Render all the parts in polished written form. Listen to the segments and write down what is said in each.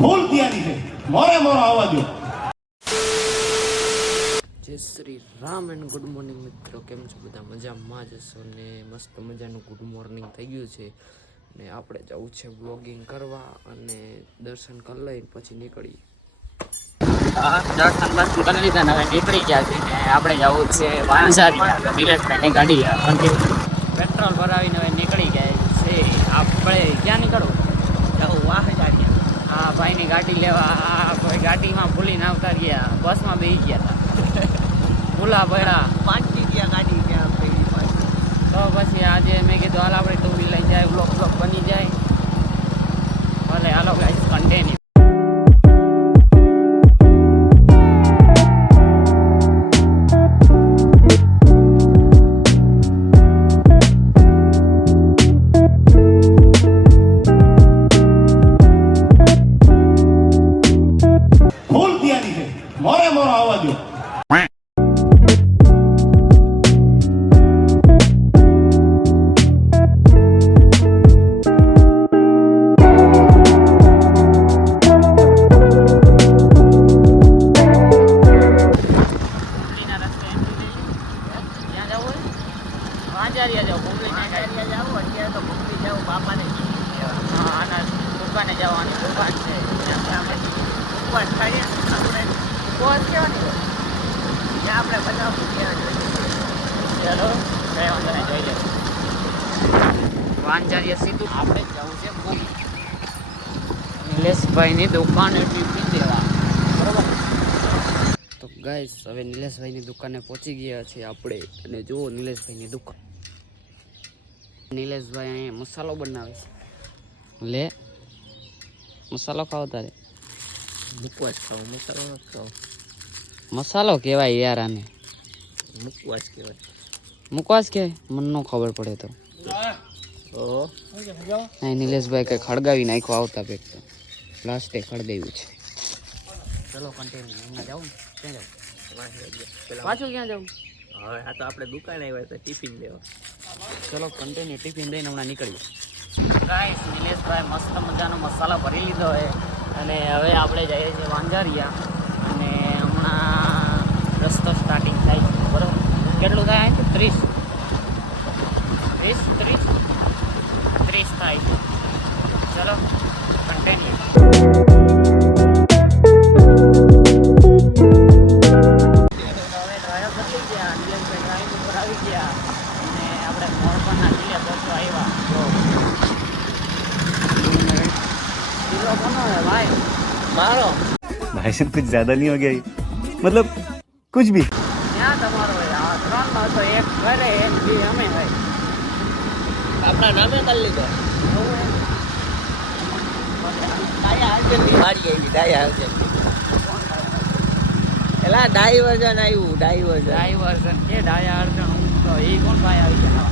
ફૂલ તૈયારી છે, મોરે મોરો આવવા દો. જય Shri Ram and good morning મિત્રો, કેમ છો બધા? મજામાં જ હશો ને? મસ્ત મજાનું ગુડ મોર્નિંગ થઈ ગયું છે ને આપણે જવું છે બ્લોગિંગ કરવા અને દર્શન કરી લઈને પછી નીકળીએ. દર્શન બસ કરી લીધા ને હવે નીકળી ગયા છે ને આપણે જવું છે વાંઝારિયા દિલેશભાઈની ગાડી પેટ્રોલ ભરાવીને હવે નીકળી ગયા છે. આપણે ક્યાં નીકળવું? જવું વાંઝારિયા. હા, ભાઈની ગાડી લેવા. કોઈ ગાડીમાં ભૂલીને આવતા ગયા, બસમાં બેસી ગયા હતા. ભૂલા પડ્યા, પાંચી ગયા ગાડી ત્યાં પડી પાછી. તો પછી આજે મેં કીધું હાલ આપણે ટુ વ્હીલ લઈ જાય, બ્લોક બની જાય. ભલે હાલો ગાઈસ, કન્ટિન્યુ. ફૂલ તૈયારી છે, મોરે મોરો આવવા દો. વાંઝારિયા જાવ, વાંઝારિયા જાવ. અત્યારે તો ભૂખી જાવ, બાપાને હા, આના દુકાને જવાની દુકાન છે. ઉપવાસ થાય આપણે ઉપવાસ કહેવાની હોય ત્યાં આપણે બનાવવું ત્યાં ચાલો કઈ વાંધો નહીં, જોઈ લે. વાંઝારિયા સીધું આપણે જવું છે મૂવી નિલેશભાઈની દુકાને ટિફિન દેવા, બરોબર? તો ગાઈસ, હવે નિલેશભાઈની દુકાને પહોંચી ગયા છીએ આપણે અને જુઓ નિલેશભાઈની દુકાન. નિલેશભાઈ અહીંયા મસાલો બનાવે છે. લે, મસાલો ખાવ તારે? મુકવાસ ખાવ, મસાલો નથી ખાવ. મસાલો કહેવાય યાર આને, મુકવાસ કહેવાય. મુકવાસ કહેવાય? મને ન ખબર પડે તો. ઓહો, અહીં નિલેશભાઈ કંઈ ખળગાવી નાખ્યો આવતા પેક તો પ્લાસ્ટિક ખળગાવ્યું છે. ચલો કન્ટિન્યુ. એમાં જાઉં ને ક્યાં જાઉં? પાછું ક્યાં જવું? હવે આ તો આપણે દુકાને આવ્યા તો ટિફિન લેવા. ચલો કન્ટિન્યુ, ટિફિન દઈને હમણાં નીકળીએ. ગાઈસ, નિલેશભાઈ મસ્ત મજાનો મસાલો ભરી લીધો હોય અને હવે આપણે જઈએ છીએ વાંઝારિયા અને હમણાં રસ્તો સ્ટાર્ટિંગ થાય છે, બરાબર? કેટલું થાય? 30 થાય છે. ચલો કન્ટિન્યુ. હવે ડ્રાઈવર બદલી ગયા, નિલેશભાઈ ડ્રાઈવ ઉપર આવી ગયા અને આપણે મોરપાના જિલ્લે પહોંચવા આવ્યા. કિલો કોનો હે ભાઈ? મારો. भाई साहब कुछ ज्यादा नहीं हो गया ये? मतलब कुछ भी. ક્યાં તમારો હોય? આ 3 નો હતો, એક ઘરે એક બી અમે ભાઈ આપણા નામે કરી લીધો. ડાયા હાજરની વાડી આવી, ડાયા હાજર એલા ડાયવર્ઝન આવ્યું. ડાયવર્ઝન કે ડાયા અર્જન? હું તો એ કોણ ભાઈ આવી ગયા?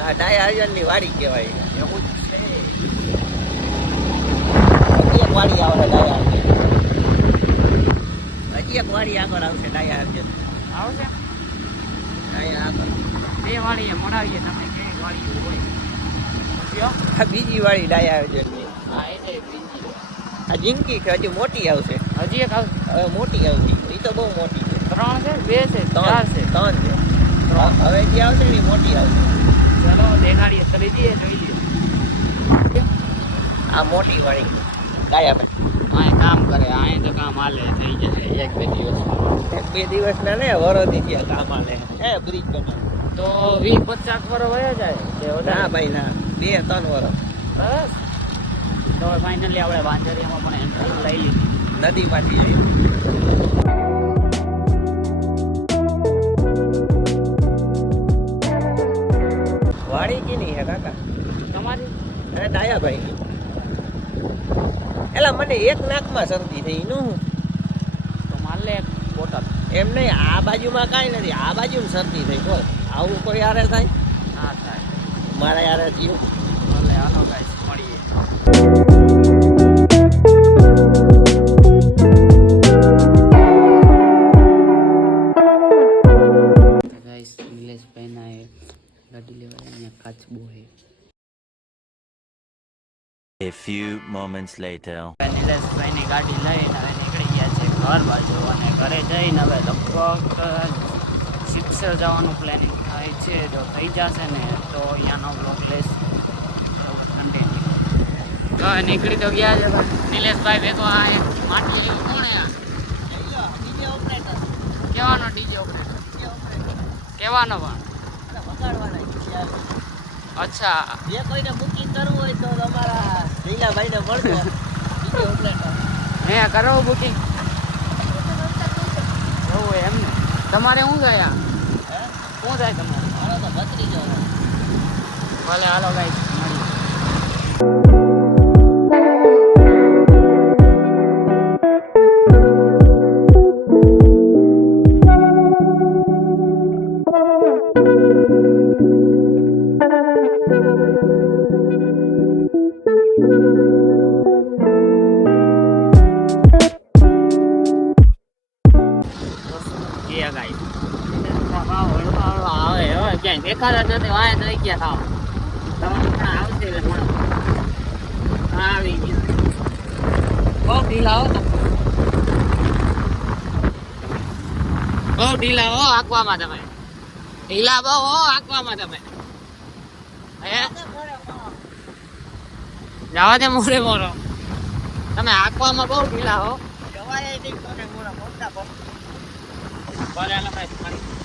હા, ડાયા અર્જનની વાડી કહેવાય. એવું જ છે. હજી એક વાડી આવે ડાયા અર્જન. હજી એક વાડી આગળ આવશે ડાયા અર્જન. આવશે ડાયા આગળ. બે વાડીએ મળાવીએ. તમે કેવી વાડી હોય? આ બીજી વાડી ડાયા અર્જનની. હા, એટલે બીજી. આ જિંદગી કે હજી મોટી આવશે. હજી એક આવશે? હવે મોટી આવશે. એ તો બહુ મોટી છે. 3 છે, 2 છે, 4 છે? 3 છે. હવે જે આવશે ને એ મોટી આવશે. ચલો દેખાડીએ, કરી દઈએ, જોઈ લઈએ. આ મોટી વાળી ડાયા અહીં કામ કરે. અહીં તો કામ હાલે, થઈ જશે 1-2 દિવસ. 1-2 દિવસ ના ને વરોથી ત્યાં કામ હાલે. બ્રિજ બનાવે તો 20-50 વર્ષ વયા જાય. ના ભાઈ ના, 2-3 વર્ષ. બસ તો ફાઇનલી આપણે વાંઝારિયામાં પણ એન્ટ્રી લઈ લીધી નદી માંથી. વાડી કેની હે કાકા તમારી? અરે ડાયાભાઈ. એલા મને એક નાકમાં શરદી થઈ. નું તો માર લે એક બોટલ. એમ નહીં, આ બાજુમાં કાંઈ નથી, આ બાજુમાં શરદી થઈ. બોલ, આવું કોઈ યારે થાય? ના થાય. મારા યારે થયું. ભલે હાલો ગાઈસ, મળીએ. ગાઈસ, નિલેશભાઈના ગાડી લેવા અહીંયા કાચબો હે. A few moments later. નિલેશભાઈની ગાડી લઈને હવે નીકળી ગયા છે ઘર બાજુ અને ઘરે જઈને હવે લગભગ શિક્ષર જવાનું પ્લાનિંગ થાય છે. જો થઈ જશે ને તો અહીંયાનો બ્લોગ લેસ કન્ટિન્યુ. નીકળી તો ગયા છે નિલેશભાઈ ભેગો આ એક માટી લીધું. કોણ કેવાનો ડીજે ઓપરેટર કેવાનો પણ અચ્છા જે કોઈને બુકિંગ કરવું હોય તો તમારા લીલાભાઈને મળજો ડીજે ઓપરેટર હે કરો બુકિંગ એવું હોય એમ ને. તમારે શું થાય શું થાય તમારે? મારો તો ભત્રીજો છે. ભલે હાલો ગાઈસ મળીએ. દેખાતા નથી વાય થઈ ગયા થાવ તમે આવશે એટલે મળો. આવી ગયા બહુ ઢીલા હો બહુ ઢીલા હો આંકવામાં તમે ઢીલા બહુ હો આંકવામાં તમે હે જવા દે મોરે મોરો તમે આંકવામાં બહુ ઢીલા હો જવાય નહીં કોને મોરા મોટા ભલે હાલો ભાઈ